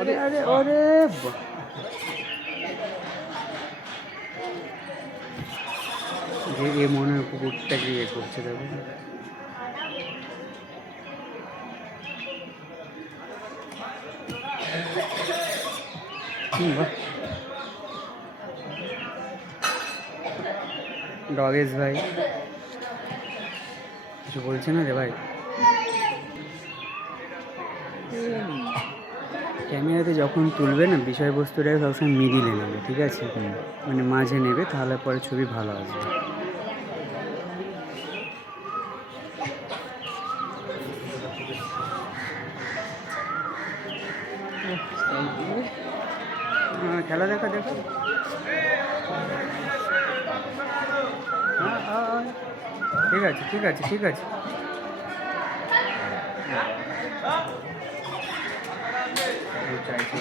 আরে আরে আরে এ মনে হয় কুকুরটাকে ইয়ে করছে দেখো। বাহ, ডগেশ ভাই কিছু বলছে না রে ভাই। ক্যামেরাতে যখন তুলবে না বিষয়বস্তুটাকে সবসময় মিডিলে নেবে, ঠিক আছে? মানে মাঝে নেবে, তাহলে পরে ছবি ভালো আসবে। খেলা দেখা দেখো। ঠিক আছে ঠিক আছে ঠিক আছে। চাইছি